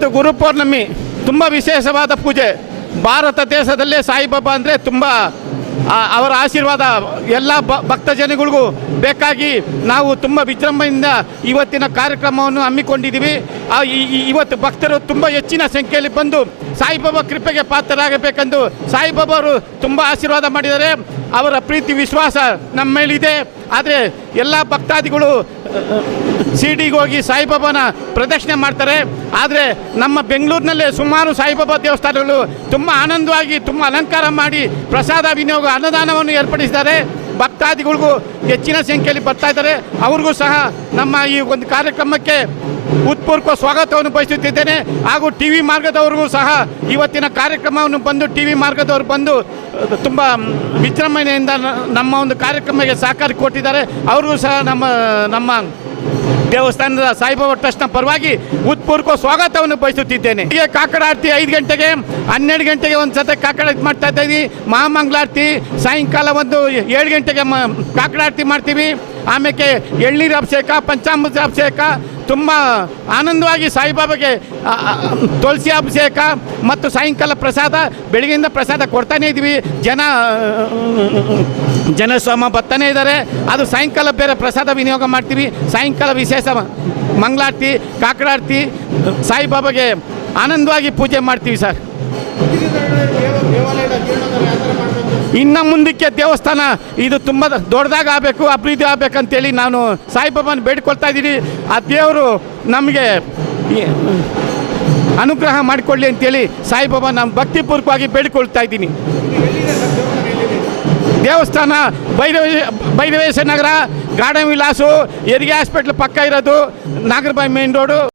ಇವತ್ತು ಗುರುಪೌರ್ಣಮಿ ತುಂಬ ವಿಶೇಷವಾದ ಪೂಜೆ. ಭಾರತ ದೇಶದಲ್ಲೇ ಸಾಯಿಬಾಬಾ ಅಂದರೆ ತುಂಬ ಅವರ ಆಶೀರ್ವಾದ ಎಲ್ಲ ಭಕ್ತ ಜನಗಳಿಗೂ ಬೇಕಾಗಿ ನಾವು ತುಂಬ ವಿಜೃಂಭಣೆಯಿಂದ ಇವತ್ತಿನ ಕಾರ್ಯಕ್ರಮವನ್ನು ಹಮ್ಮಿಕೊಂಡಿದ್ದೀವಿ. ಇವತ್ತು ಭಕ್ತರು ತುಂಬ ಹೆಚ್ಚಿನ ಸಂಖ್ಯೆಯಲ್ಲಿ ಬಂದು ಸಾಯಿಬಾಬಾ ಕೃಪೆಗೆ ಪಾತ್ರರಾಗಬೇಕೆಂದು ಸಾಯಿಬಾಬಾ ಅವರು ತುಂಬ ಆಶೀರ್ವಾದ ಮಾಡಿದ್ದಾರೆ. ಅವರ ಪ್ರೀತಿ ವಿಶ್ವಾಸ ನಮ್ಮ ಮೇಲಿದೆ. ಆದರೆ ಎಲ್ಲ ಭಕ್ತಾದಿಗಳು ಶಿರ್ಡಿಗೆ ಹೋಗಿ ಸಾಯಿಬಾಬಾನ ಪ್ರದಕ್ಷಿಣೆ ಮಾಡ್ತಾರೆ. ಆದರೆ ನಮ್ಮ ಬೆಂಗಳೂರಿನಲ್ಲೇ ಸುಮಾರು ಸಾಯಿಬಾಬಾ ದೇವಸ್ಥಾನಗಳು ತುಂಬ ಆನಂದವಾಗಿ ತುಂಬ ಅಲಂಕಾರ ಮಾಡಿ ಪ್ರಸಾದ ವಿನಿಯೋಗ ಅನ್ನದಾನವನ್ನು ಏರ್ಪಡಿಸಿದ್ದಾರೆ. ಭಕ್ತಾದಿಗಳಿಗೂ ಹೆಚ್ಚಿನ ಸಂಖ್ಯೆಯಲ್ಲಿ ಬರ್ತಾ ಇದ್ದಾರೆ. ಅವ್ರಿಗೂ ಸಹ ನಮ್ಮ ಈ ಒಂದು ಕಾರ್ಯಕ್ರಮಕ್ಕೆ ಉತ್ಪೂರ್ವ ಸ್ವಾಗತವನ್ನು ಬಯಸುತ್ತಿದ್ದೇನೆ. ಹಾಗೂ ಟಿ ವಿ ಮಾರ್ಗದವ್ರಿಗೂ ಸಹ ಇವತ್ತಿನ ಕಾರ್ಯಕ್ರಮವನ್ನು ಬಂದು ಟಿ ವಿ ಮಾರ್ಗದವರು ಬಂದು ತುಂಬ ವಿಜೃಂಭಣೆಯಿಂದ ನಮ್ಮ ಒಂದು ಕಾರ್ಯಕ್ರಮಕ್ಕೆ ಸಹಕಾರ ಕೊಟ್ಟಿದ್ದಾರೆ. ಅವ್ರಿಗೂ ಸಹ ನಮ್ಮ ದೇವಸ್ಥಾನದ ಸಾಯಿಬಾಬಾ ಟ್ರಸ್ಟ್ನ ಪರವಾಗಿ ಉತ್ಪೂರ್ವ ಸ್ವಾಗತವನ್ನು ಬಯಸುತ್ತಿದ್ದೇನೆ. ಹೀಗೆ ಕಾಕಡ ಆರತಿ 5 ಗಂಟೆಗೆ 12 ಗಂಟೆಗೆ ಒಂದು ಸತ ಕಾಕಡ ಮಾಡ್ತಾ ಇದ್ದೀವಿ. ಮಹಾಮಂಗಳಾರತಿ ಸಾಯಂಕಾಲ ಒಂದು 7 ಗಂಟೆಗೆ ಕಾಕಡ ಆರತಿ ಮಾಡ್ತೀವಿ. ಆಮೇಲೆ ಎಳ್ನೀರು ಅಭಿಷೇಕ, ಪಂಚಾಮೃತ ಅಭಿಷೇಕ, ತುಂಬ ಆನಂದವಾಗಿ ಸಾಯಿಬಾಬಾಗೆ ತುಳಸಿ ಅಭಿಷೇಕ ಮತ್ತು ಸಾಯಂಕಾಲ ಪ್ರಸಾದ, ಬೆಳಗ್ಗೆಯಿಂದ ಪ್ರಸಾದ ಕೊಡ್ತಾನೇ ಇದ್ದೀವಿ. ಜನಸಮ ಬರ್ತಾನೆ ಇದ್ದಾರೆ. ಅದು ಸಾಯಂಕಾಲ ಬೇರೆ ಪ್ರಸಾದ ವಿನಿಯೋಗ ಮಾಡ್ತೀವಿ. ಸಾಯಂಕಾಲ ವಿಶೇಷ ಮಂಗಳಾರತಿ, ಕಾಕಡಾರತಿ, ಸಾಯಿಬಾಬಾಗೆ ಆನಂದವಾಗಿ ಪೂಜೆ ಮಾಡ್ತೀವಿ ಸರ್. ಇನ್ನು ಮುಂದಕ್ಕೆ ದೇವಸ್ಥಾನ ಇದು ತುಂಬ ದೊಡ್ಡದಾಗ ಆಗಬೇಕು, ಅಭಿವೃದ್ಧಿ ಆಗಬೇಕಂತೇಳಿ ನಾನು ಸಾಯಿಬಾಬಾನ ಬೇಡಿಕೊಳ್ತಾ ಇದ್ದೀನಿ. ಆ ದೇವರು ನಮಗೆ ಅನುಗ್ರಹ ಮಾಡಿಕೊಳ್ಳಿ ಅಂತೇಳಿ ಸಾಯಿಬಾಬಾ ನಾನು ಭಕ್ತಿಪೂರ್ವಕವಾಗಿ ಬೇಡಿಕೊಳ್ತಾ ಇದ್ದೀನಿ. ದೇವಸ್ಥಾನ ಭೈರವೇಶ ನಗರ, ಗಾರ್ಡನ್ ವಿಲಾಸು, ಹೆರಿಗೆ ಹಾಸ್ಪಿಟ್ಲ್ ಪಕ್ಕ ಇರೋದು, ನಾಗರಬಾಯಿ ಮೇನ್ ರೋಡು.